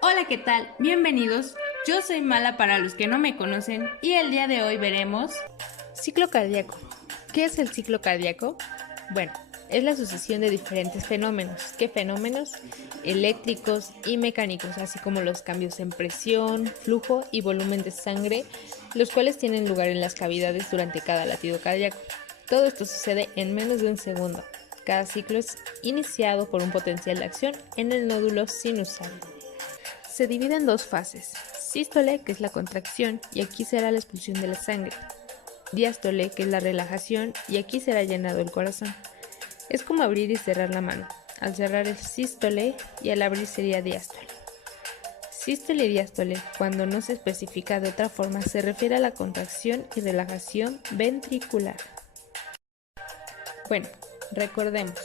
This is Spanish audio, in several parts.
Hola, ¿qué tal? Bienvenidos. Yo soy Mala para los que no me conocen y el día de hoy veremos Ciclo cardíaco. ¿Qué es el ciclo cardíaco? Bueno, es la sucesión de diferentes fenómenos. ¿Qué fenómenos? Eléctricos y mecánicos, así como los cambios en presión, flujo y volumen de sangre, los cuales tienen lugar en las cavidades durante cada latido cardíaco. Todo esto sucede en menos de un segundo. Cada ciclo es iniciado por un potencial de acción en el nódulo sinusal. Se divide en dos fases. Sístole, que es la contracción, y aquí será la expulsión de la sangre. Diástole, que es la relajación, y aquí será llenado el corazón. Es como abrir y cerrar la mano. Al cerrar es sístole y al abrir sería diástole. Sístole y diástole, cuando no se especifica de otra forma, se refiere a la contracción y relajación ventricular. Bueno, recordemos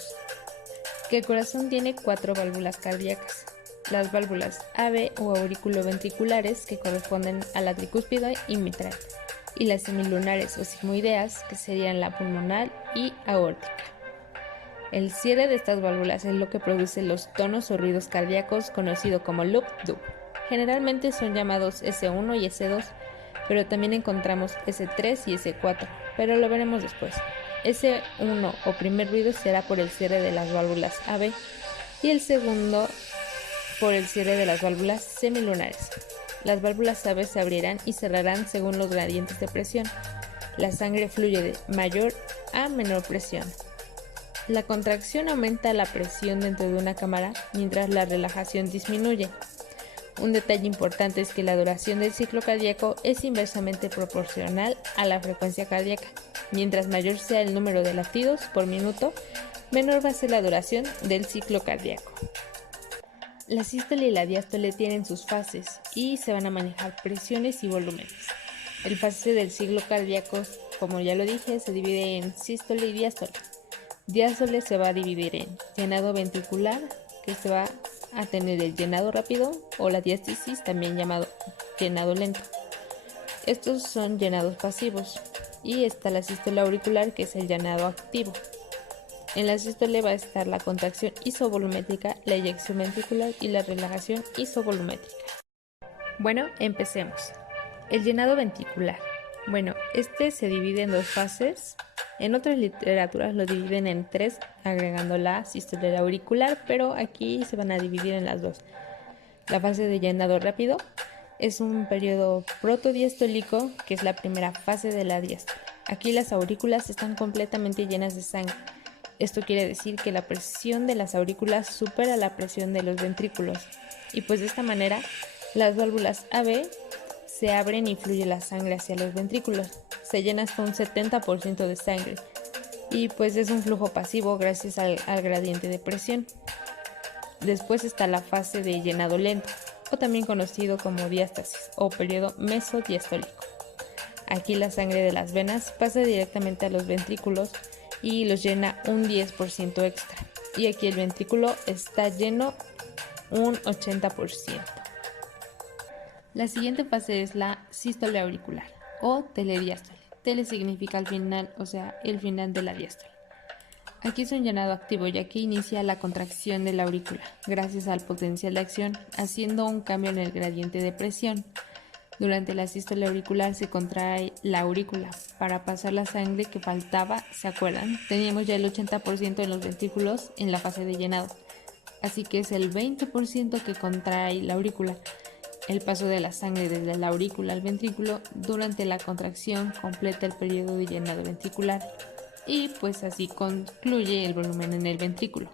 que el corazón tiene 4 válvulas cardíacas. Las válvulas AV o auriculoventriculares, que corresponden a la tricúspide y mitral, y las semilunares o sigmoideas, que serían la pulmonar y aórtica. El cierre de estas válvulas es lo que produce los tonos o ruidos cardíacos conocido como loop-dub. Generalmente son llamados S1 y S2, pero también encontramos S3 y S4, pero lo veremos después. S1 o primer ruido será por el cierre de las válvulas AV y el segundo por el cierre de las válvulas semilunares. Las válvulas AV se abrirán y cerrarán según los gradientes de presión. La sangre fluye de mayor a menor presión. La contracción aumenta la presión dentro de una cámara mientras la relajación disminuye. Un detalle importante es que la duración del ciclo cardíaco es inversamente proporcional a la frecuencia cardíaca. Mientras mayor sea el número de latidos por minuto, menor va a ser la duración del ciclo cardíaco. La sístole y la diástole tienen sus fases y se van a manejar presiones y volúmenes. El fase del ciclo cardíaco, como ya lo dije, se divide en sístole y diástole. Diástole se va a dividir en llenado ventricular, que se va a tener el llenado rápido o la diástasis, también llamado llenado lento. Estos son llenados pasivos y está la sístole auricular, que es el llenado activo. En la sístole va a estar la contracción isovolumétrica, la eyección ventricular y la relajación isovolumétrica. Bueno, empecemos. El llenado ventricular. Bueno, este se divide en dos fases. En otras literaturas lo dividen en tres, agregando la sístole auricular, pero aquí se van a dividir en las dos. La fase de llenado rápido es un periodo protodiastólico, que es la primera fase de la diástole. Aquí las aurículas están completamente llenas de sangre. Esto quiere decir que la presión de las aurículas supera la presión de los ventrículos. Y pues de esta manera, las válvulas AV se abren y fluye la sangre hacia los ventrículos. Se llena hasta un 70% de sangre. Y pues es un flujo pasivo gracias al gradiente de presión. Después está la fase de llenado lento, o también conocido como diástasis o periodo mesodiastólico. Aquí la sangre de las venas pasa directamente a los ventrículos y los llena un 10% extra. Y aquí el ventrículo está lleno un 80%. La siguiente fase es la sístole auricular o telediástole. Tele significa el final, o sea, el final de la diástole. Aquí es un llenado activo, ya que inicia la contracción de la aurícula, gracias al potencial de acción, haciendo un cambio en el gradiente de presión. Durante la sístole auricular se contrae la aurícula para pasar la sangre que faltaba, ¿se acuerdan? Teníamos ya el 80% en los ventrículos en la fase de llenado, así que es el 20% que contrae la aurícula. El paso de la sangre desde la aurícula al ventrículo durante la contracción completa el periodo de llenado ventricular y pues así concluye el volumen en el ventrículo.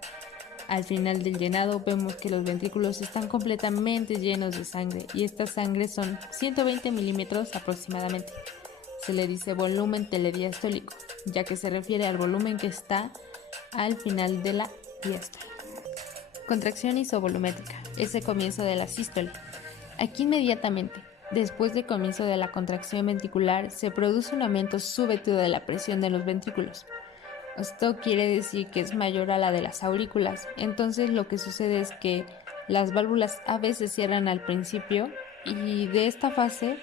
Al final del llenado vemos que los ventrículos están completamente llenos de sangre y esta sangre son 120 milímetros aproximadamente. Se le dice volumen telediastólico, ya que se refiere al volumen que está al final de la diástole. Contracción isovolumétrica es el comienzo de la sístole. Aquí inmediatamente, después del comienzo de la contracción ventricular, se produce un aumento súbito de la presión de los ventrículos. Esto quiere decir que es mayor a la de las aurículas. Entonces lo que sucede es que las válvulas a veces cierran al principio y de esta fase,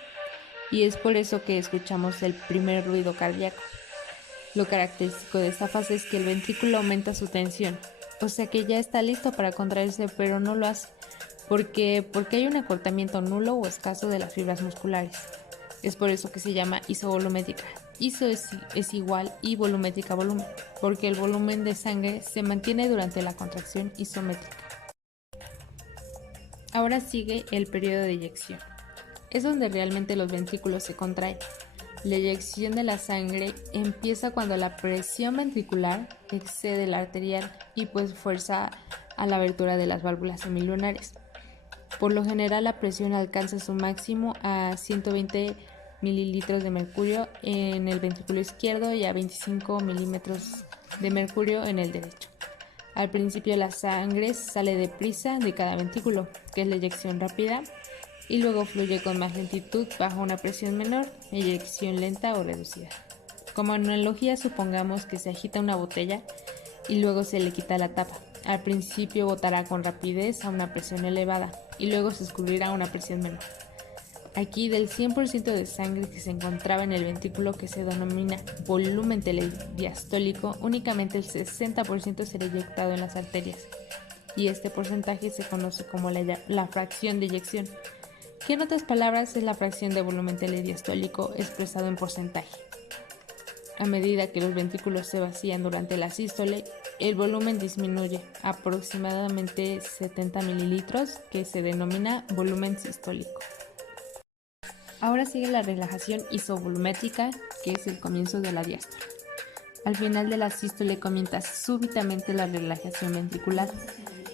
y es por eso que escuchamos el primer ruido cardíaco. Lo característico de esta fase es que el ventrículo aumenta su tensión, o sea que ya está listo para contraerse, pero no lo hace, Porque hay un acortamiento nulo o escaso de las fibras musculares. Es por eso que se llama isovolumétrica. Iso es igual y volumétrica volumen, porque el volumen de sangre se mantiene durante la contracción isométrica. Ahora sigue el periodo de eyección. Es donde realmente los ventrículos se contraen. La eyección de la sangre empieza cuando la presión ventricular excede la arterial y pues fuerza a la abertura de las válvulas semilunares. Por lo general la presión alcanza su máximo a 120 mililitros de mercurio en el ventrículo izquierdo y a 25 milímetros de mercurio en el derecho. Al principio la sangre sale deprisa de cada ventrículo, que es la eyección rápida, y luego fluye con más lentitud bajo una presión menor, eyección lenta o reducida. Como analogía, supongamos que se agita una botella y luego se le quita la tapa. Al principio botará con rapidez a una presión elevada y luego se escurrirá a una presión menor. Aquí, del 100% de sangre que se encontraba en el ventrículo, que se denomina volumen telediastólico, únicamente el 60% será eyectado en las arterias, y este porcentaje se conoce como la fracción de eyección, que en otras palabras es la fracción de volumen telediastólico expresado en porcentaje. A medida que los ventrículos se vacían durante la sístole, el volumen disminuye aproximadamente 70 mililitros, que se denomina volumen sistólico. Ahora sigue la relajación isovolumétrica, que es el comienzo de la diástole. Al final de la sístole comienza súbitamente la relajación ventricular,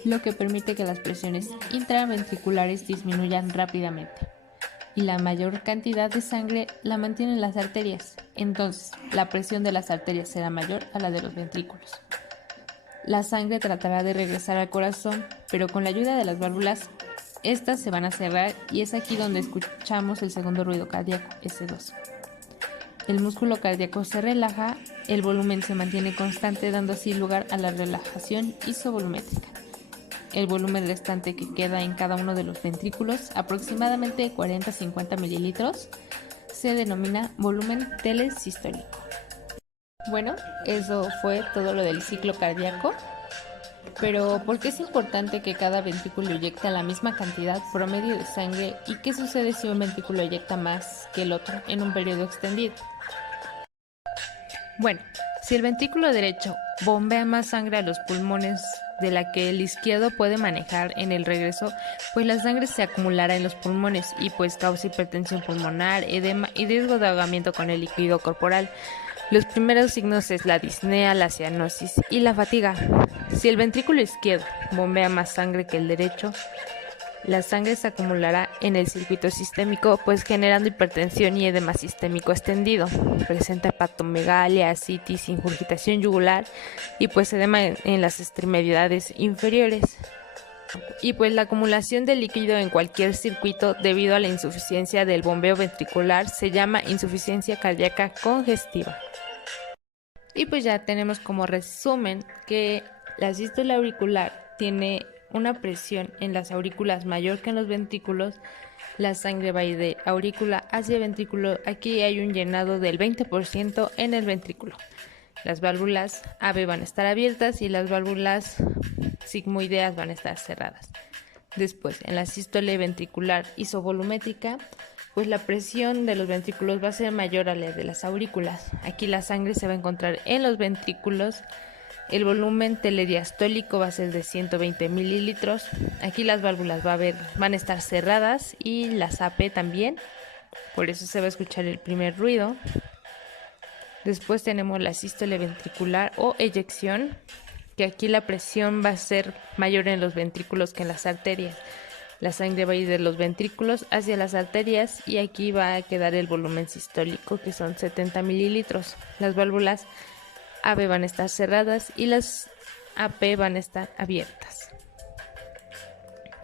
lo que permite que las presiones intraventriculares disminuyan rápidamente y la mayor cantidad de sangre la mantienen las arterias. Entonces, la presión de las arterias será mayor a la de los ventrículos. La sangre tratará de regresar al corazón, pero con la ayuda de las válvulas, estas se van a cerrar y es aquí donde escuchamos el segundo ruido cardíaco, S2. El músculo cardíaco se relaja, el volumen se mantiene constante, dando así lugar a la relajación isovolumétrica. El volumen restante que queda en cada uno de los ventrículos, aproximadamente 40-50 mililitros, se denomina volumen telesistólico. Bueno, eso fue todo lo del ciclo cardíaco. Pero, ¿por qué es importante que cada ventrículo eyecte la misma cantidad promedio de sangre y qué sucede si un ventrículo eyecta más que el otro en un periodo extendido? Bueno, si el ventrículo derecho bombea más sangre a los pulmones de la que el izquierdo puede manejar en el regreso, pues la sangre se acumulará en los pulmones y pues causa hipertensión pulmonar, edema y riesgo de ahogamiento con el líquido corporal. Los primeros signos es la disnea, la cianosis y la fatiga. Si el ventrículo izquierdo bombea más sangre que el derecho, la sangre se acumulará en el circuito sistémico, pues generando hipertensión y edema sistémico extendido. Presenta hepatomegalia, ascitis, ingurgitación yugular y pues edema en las extremidades inferiores. Y pues la acumulación de líquido en cualquier circuito debido a la insuficiencia del bombeo ventricular se llama insuficiencia cardíaca congestiva. Y pues ya tenemos como resumen que la sístole auricular tiene una presión en las aurículas mayor que en los ventrículos. La sangre va a ir de aurícula hacia ventrículo. Aquí hay un llenado del 20% en el ventrículo. Las válvulas AB van a estar abiertas y las válvulas sigmoideas van a estar cerradas. Después, en la sístole ventricular isovolumétrica, pues la presión de los ventrículos va a ser mayor a la de las aurículas. Aquí la sangre se va a encontrar en los ventrículos. El volumen telediastólico va a ser de 120 mililitros. Aquí las válvulas van a estar cerradas y las AP también. Por eso se va a escuchar el primer ruido. Después tenemos la sístole ventricular o eyección, que aquí la presión va a ser mayor en los ventrículos que en las arterias. La sangre va a ir de los ventrículos hacia las arterias y aquí va a quedar el volumen sistólico, que son 70 mililitros. Las válvulas AB van a estar cerradas y las AP van a estar abiertas.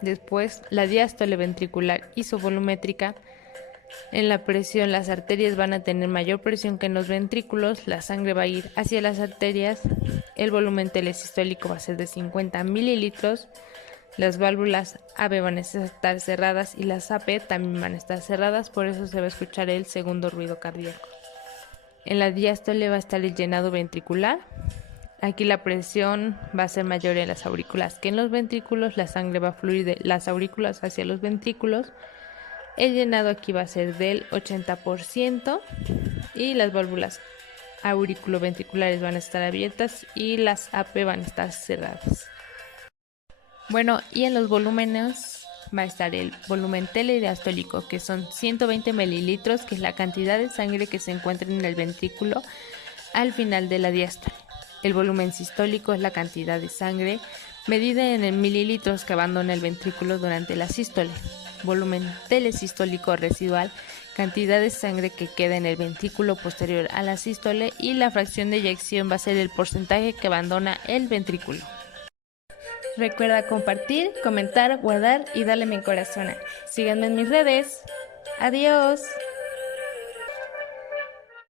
Después, la diástole ventricular isovolumétrica. En la presión, las arterias van a tener mayor presión que en los ventrículos, la sangre va a ir hacia las arterias, el volumen telesistólico va a ser de 50 mililitros, las válvulas AB van a estar cerradas y las AP también van a estar cerradas, por eso se va a escuchar el segundo ruido cardíaco. En la diástole va a estar el llenado ventricular, Aquí la presión va a ser mayor en las aurículas que en los ventrículos, la sangre va a fluir de las aurículas hacia los ventrículos. El llenado aquí va a ser del 80% y las válvulas auriculoventriculares van a estar abiertas y las AP van a estar cerradas. Bueno, y en los volúmenes va a estar el volumen telediastólico, que son 120 mililitros, que es la cantidad de sangre que se encuentra en el ventrículo al final de la diástole. El volumen sistólico es la cantidad de sangre medida en mililitros que abandona el ventrículo durante la sístole. Volumen telesistólico residual, cantidad de sangre que queda en el ventrículo posterior a la sístole, y la fracción de eyección va a ser el porcentaje que abandona el ventrículo. Recuerda compartir, comentar, guardar y darle me corazón. Síganme en mis redes. Adiós.